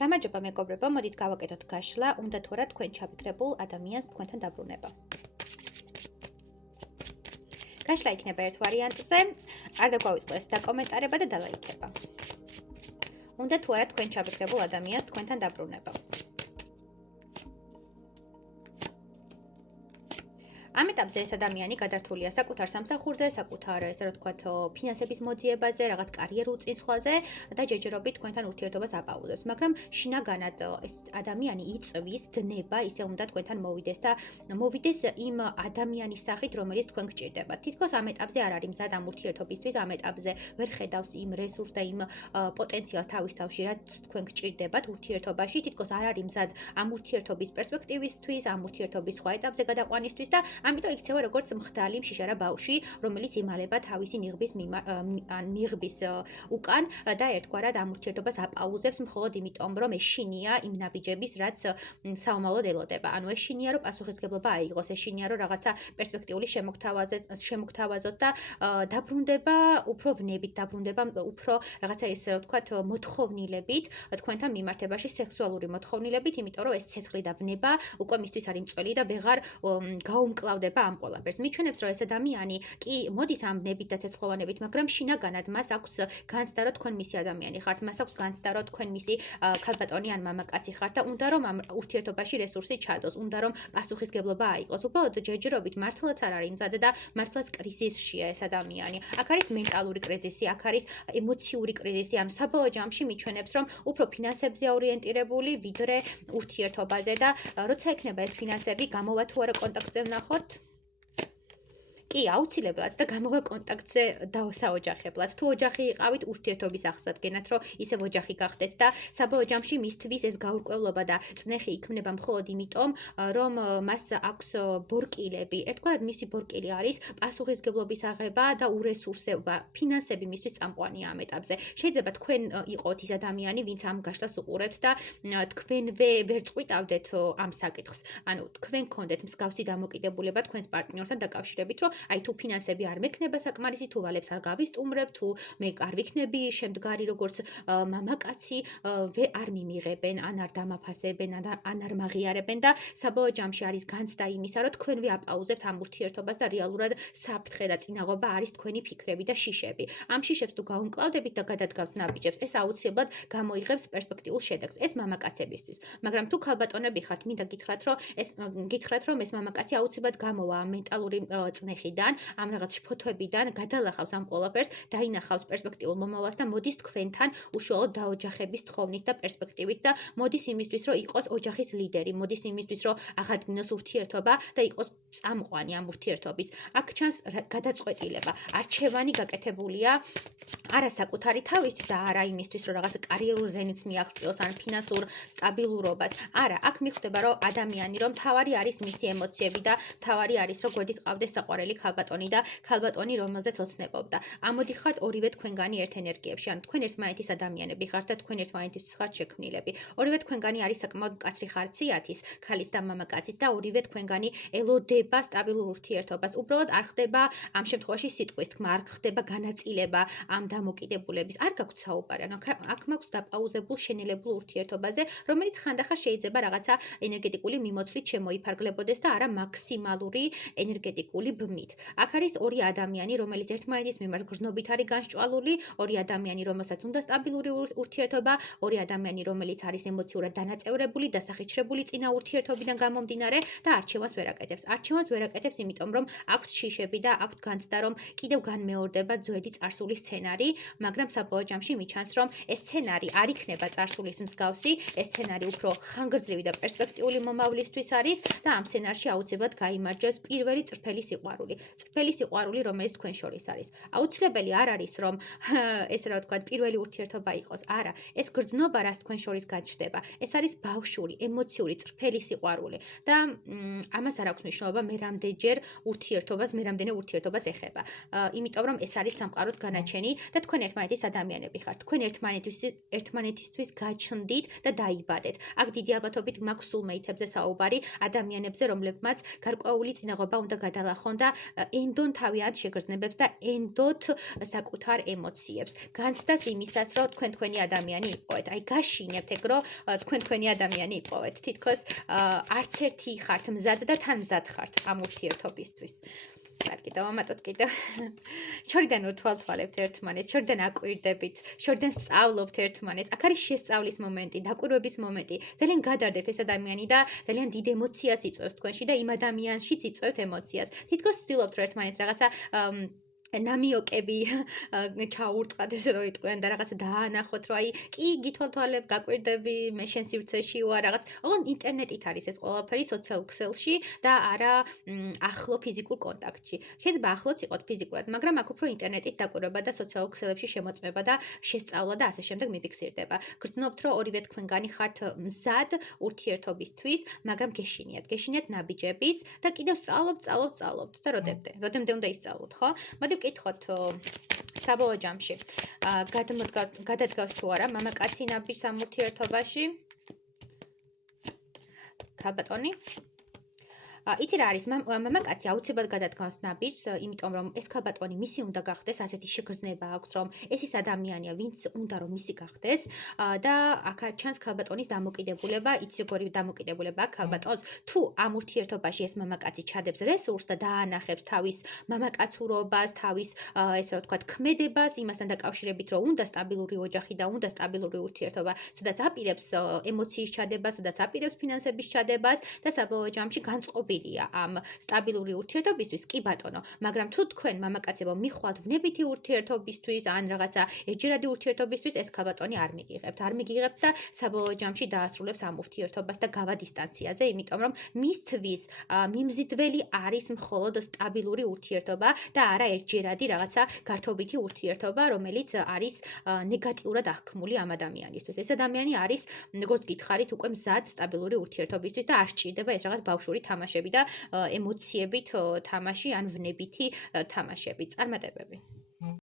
გამარჯობა მეგობრებო, მოდით გავაკეთოთ გაშლა, უნდა თუ არა თქვენ ჩავიკრებულ ადამიანს თქვენთან დაბრუნება. გაშლა იქნება ერთ ვარიანტზე, არ დაგვაუწყდეს დაკომენტარება და დალაიქება. უნდა თუ არა თქვენ ჩავიკრებულ ადამიანს თქვენთან დაბრუნება. ამ ეტაპზე ეს ადამიანი გადართულია საკუთარ სამსახურზე, საკუთარ ესე რომ ვთქვათ, ფინანსების მოძიებაზე, რაღაც კარიერულ წინსვლაზე და ჯერჯერობით თქვენთან ურთიერთობას აპაუზებს. მაგრამ შინაგანად ეს ადამიანი იწვის დნება, ისე უნდა თქვენთან მოვიდეს და მოვიდეს იმ ადამიანის სახით, რომელიც თქვენ გჭირდებათ. თითქოს ამ ეტაპზე არ არის მზად ამ ურთიერთობისთვის, ამ ეტაპზე ვერ ხედავს იმ რესურსს და იმ პოტენციალს თავის თავში, რაც თქვენ გჭირდებათ ურთიერთობაში. თითქოს არ არის მზად ამ ურთიერთობის პერსპექტივისთვის, ამ ურთიერთობის სხვა ეტაპზე გადაყვანისთვის და ამიტომ იქცევა როგორც მხდალი მშიშარა ბავშვი, რომელიც იმალება თავისი ნიღბის უკან და ერთგვარად ამ ურთიერთობას აპაუზებს მხოლოდ იმიტომ, რომ ეშინია იმ ნაბიჯების, რაც საომავლოდ ელოდება. ანუ ეშინია, რომ პასუხისგებლობა აიღოს, ეშინია, რომ რაღაცა პერსპექტიული შემოგთავაზოთ და დაბრუნდება უფრო ვნებით, დაბრუნდება უფრო რაღაცა ესე რომ ვთქვათ, მოთხოვნილებით, თქვენთან მიმართებაში სექსუალური მოთხოვნილებით, იმიტომ რომ ეს ცეცხლი და ვნება უკვე მისთვის არის მწველი და ვეღარ გაუმკლავდება ამ ყველაფერს. მიჩვენებს, რომ ეს ადამიანი კი მოდის ამ ვნებით და ცეცხლოვანებით, მაგრამ შინაგანად მას აქვს განცდა, რომ თქვენ მისი ადამიანი ხართ, მას აქვს განცდა, რომ თქვენ მისი ქალბატონი ან მამაკაცი ხართ და უნდა რომ ამ ურთიერთობაში რესურსი ჩადოს, უნდა რომ პასუხისგებლობა აიღოს. უბრალოდ ჯერჯერობით მართლაც არ არის მზად და მართლაც კრიზისშია ეს ადამიანი. აქ არის მენტალური კრიზისი, აქ არის ემოციური კრიზისი, ანუ საბოლოო ჯამში მიჩვენებს, რომ უფრო ფინანსებზე ორიენტირებული, ვიდრე ურთიერთობაზე და როცა ექნება ეს ფინანსები, გამოვა თუ არა კონტაქტზე ვნახოთ. კი, აუცილებლად და გამოვა კონტაქტზე დავსაოჯახებლად. თუ ოჯახი იყავით, ურთიერთობის აღსადგენად, რომ ისევ ოჯახი გახდეთ და საბოლოო ჯამში მისთვის ეს გაურკვევლობა და წნეხი იქმნება მხოლოდ იმიტომ, რომ მას აქვს ბორკილები. ერთგვარად მისი ბორკილი არის პასუხისგებლობის აღება და ურესურსება. ფინანსები მისთვის წამყვანია ამ ეტაპზე. შეიძლება თქვენ იყოთ ის ადამიანი, ვინც ამ გაშლას უყურებთ და თქვენ ვერ წყვიტავდეთ ამ საკითხს. ანუ თქვენ გქონდეთ მსგავსი დამოკიდებულება თქვენს პარტნიორთან დაკავშირებით, რომ აი თუ ფინანსები არ მექნება საკმარისი, თუ ვალებს არ გავისტუმრებ, თუ მე არ ვიქნები შემდგარი როგორც მამაკაცი, არ მიმიღებენ, ან არ დამაფასებენ, ან არ მაღიარებენ და საბოლოო ჯამში არის განცდა იმისა, რომ თქვენვე აპაუზებთ ამ ურთიერთობას და რეალურად საფრთხე და წინაღობა არის თქვენი ფიქრები და შიშები. ამ შიშებს თუ გაუმკლავდებით და გადადგავთ ნაბიჯებს, ეს აუცილებლად გამოიღებს პერსპექტიულ შედეგს. ეს მამაკაცებისთვის. მაგრამ თუ ქალბატონები ხართ, მინდა გითხრათ, რომ ეს მამაკაცი აუცილებლად გამოვა ამ მენტალური წნეხი ამ რაღაც შფოთვებიდან გადალახავს ამ ყველაფერს, დაინახავს პერსპექტიულ მომავალს და მოდის თქვენთან უშუალოდ დაოჯახების თხოვნით და პერსპექტივით და მოდის იმისთვის, რომ იყოს ოჯახის ლიდერი, მოდის იმისთვის, რომ აღადგინოს ურთიერთობა და იყოს წამყვანი ამ ურთიერთობის. აქ ჩანს გადაწყვეტილება, არჩევანი გაკეთებულია არა საკუთარი თავისთვის და არა იმისთვის, რომ რაღაც კარიერულ ზენიტს მიაღწიოს ან ფინანსურ სტაბილურობას. არა, აქ მიხვდება, რომ ადამიანი, რომ თავარი არის მისი ემოციები და თავარი არის, რომ გვერდით ყავდეს საყვარელი ქალბატონი და ქალბატონი, რომელზეც ოცნებობდა. ამოდიხართ ორივე თქვენგანი ერთ ენერგიებში, ანუ თქვენ ერთმანეთის ადამიანები ხართ და თქვენ ერთმანეთისთვის ხართ შექმნილები. ორივე თქვენგანი არის საკმაოდ მკაცრი ხარციათის, ქალის და მამაკაცის და ორივე თქვენგანი ელოდება სტაბილურ ურთიერთობას. უბრალოდ არ ხდება ამ შემთხვევაში სიტყვის თქმა, არ ხდება განაწილება ამ დამოკიდებულების. არ გაქვთ საუბარი, ანუ აქ მაქვს დაპაუზებულ შენელებულ ურთიერთობაზე, რომელიც ხანდახან შეიძლება რაღაცა ენერგეტიკული მიმოცვლით შემოიფარგლებოდეს და არა მაქსიმალური ენერგეტიკული ბმით. აქ არის ორი ადამიანი, რომელიც ერთმანეთის მიმართ გრძნობით არის განსჭვალული, ორი ადამიანი, რომელსაც უნდა სტაბილური ურთიერთობა, ორი ადამიანი, რომელიც არის ემოციურად დანაწევრებული, დასახიჩრებული წინა ურთიერთობიდან გამომდინარე და არჩევანს ვერ აკეთებს. არჩევანს ვერ აკეთებს, იმიტომ რომ აქვთ შიშები და აქვთ განცდა, რომ კიდევ განმეორდება ძველი წარსული სცენარი, მაგრამ საბოლოო ჯამში მიჩანს, რომ ეს სცენარი არ იქნება წარსულის მსგავსი, ეს სცენარი უფრო ხანგრძლივი და პერსპექტიული მომავლისთვის არის და ამ სცენარში აუცილებლად გაიმარჯვებს პირველი წრფელი სიყვარული. წრფელი სიყვარული, რომელიც თქვენ შორის არის. აუცილებელი არ არის, რომ ესე რა ვთქვათ, პირველი ურთიერთობა იყოს. არა, ეს გრძნობა, რაც თქვენ შორის გაჩნდება, ეს არის ბავშვური, ემოციური, წრფელი სიყვარული და ამას არ აქვს მნიშვნელობა, აბა მე რამდენჯერ ურთიერთობას, მე რამდენი ურთიერთობას ეხება. იმიტომ რომ ეს არის სამყაროს განაჩენი და თქვენ ერთმანეთის ადამიანები ხართ. თქვენ ერთმანეთისთვის გაჩნდით და დაიბადეთ. აქ დიდი ალბათობით მაქვს სულმეითებზე საუბარი, ადამიანებზე, რომლებმაც გარკვეული წინაღობა უნდა გადალახონ და ენდონ თავიანთ შეგრძნებებს და ენდოთ საკუთარ ემოციებს. განცდას იმისას, რომ თქვენი ადამიანი იყოვეთ. აი გაშინებთ ეგ, რომ თქვენი ადამიანი იყოვეთ. თითქოს არც ერთი ხართ მზად და თან მზად ხართ ამ ურთიერთობისთვის. კარგი, დავამატოთ კიდევ. შორიდან უთვალთვალებთ ერთმანეთს, შორიდან აკვირდებით, შორიდან სწავლობთ ერთმანეთს. აქ არის შესწავლის მომენტი, დაკვირვების მომენტი. ძალიან გადარდეთ ეს ადამიანი და ძალიან დიდ ემოციას იწვევს თქვენში და იმ ადამიანშიც იწვევთ ემოციას. თითქოს ცდილობთ რომ ერთმანეთს რაღაცა ნამიოკები ჩაურტყათ ესე რომ იტყვიან და რაღაცა დაანახოთ რომ აი კი გითვალთვალებ გაკვირდები მე შენ სივრცეში ვარ რაღაც ოღონდ ინტერნეტით არის ეს ყველაფერი სოციალურ ქსელში და არა ახლო ფიზიკურ კონტაქტში შეიძლება ახლოც იყოთ ფიზიკურად მაგრამ აქ უფრო ინტერნეტით დაკვირვება და სოციალურ ქსელებში შემოწმება და შესწავლა და ასე შემდეგ მიფიქსირდება გრძნობთ რომ ორივე თქვენგანი ხართ მზად ურთიერთობისთვის მაგრამ გეშინიათ ნაბიჯების და კიდევ სწავლობთ და როდემდე უნდა ისწავლოთ ხო მოდი ვკითხოთ საბოლოო ჯამში გადადგავს თუ არა მამაკაცი ნაბიჯს ამ ურთიერთობაში ქალბატონი იცი რა არის მამაკაცი აუცილებლად გადადგავს ნაბიჯს იმიტომ რომ ეს ქალბატონი მისი უნდა გახდეს ასეთი შეგრძნება აქვს რომ ეს ის ადამიანია ვინც უნდა რომ მისი გახდეს და აქ ჩანს ქალბატონის დამოკიდებულება იცი როგორი დამოკიდებულება აქვს ქალბატონს თუ ამ ურთიერთობაში ეს მამაკაცი ჩადებს რესურსს და დაანახებს თავის მამაკაცურობას თავის ესე რა ვთქვათ ქმედებას იმასთან დაკავშირებით რომ უნდა სტაბილური ოჯახი და უნდა სტაბილური ურთიერთობა სადაც აპირებს ემოციის ჩადებას სადაც აპირებს ფინანსების ჩადებას და საბოლოო ჯამში განწყობილია ამ სტაბილური ურთიერთობისთვის კი ბატონო, მაგრამ თუ თქვენ მამაკაცებო მიხვალთ ვნებითი ურთიერთობისთვის ან რაღაცა ერთჯერადი ურთიერთობისთვის ეს ქალბატონი არ მიგიღებთ და საბოლოო ჯამში დაასრულებს ამ ურთიერთობას და გავა დისტანციაზე, იმიტომ რომ მისთვის მიმზიდველი არის მხოლოდ სტაბილური ურთიერთობა და არა ერთჯერადი რაღაცა გართობითი ურთიერთობა, რომელიც არის ნეგატიურად აღქმული ამ ადამიანისთვის. ეს ადამიანი არის, როგორც გითხარით, უკვე მზად სტაბილური ურთიერთობისთვის და არ სჭირდება ეს რაღაც ბავშვური თამაშები და ემოციებით თამაში ან ვნებითი თამაშები წარმატებები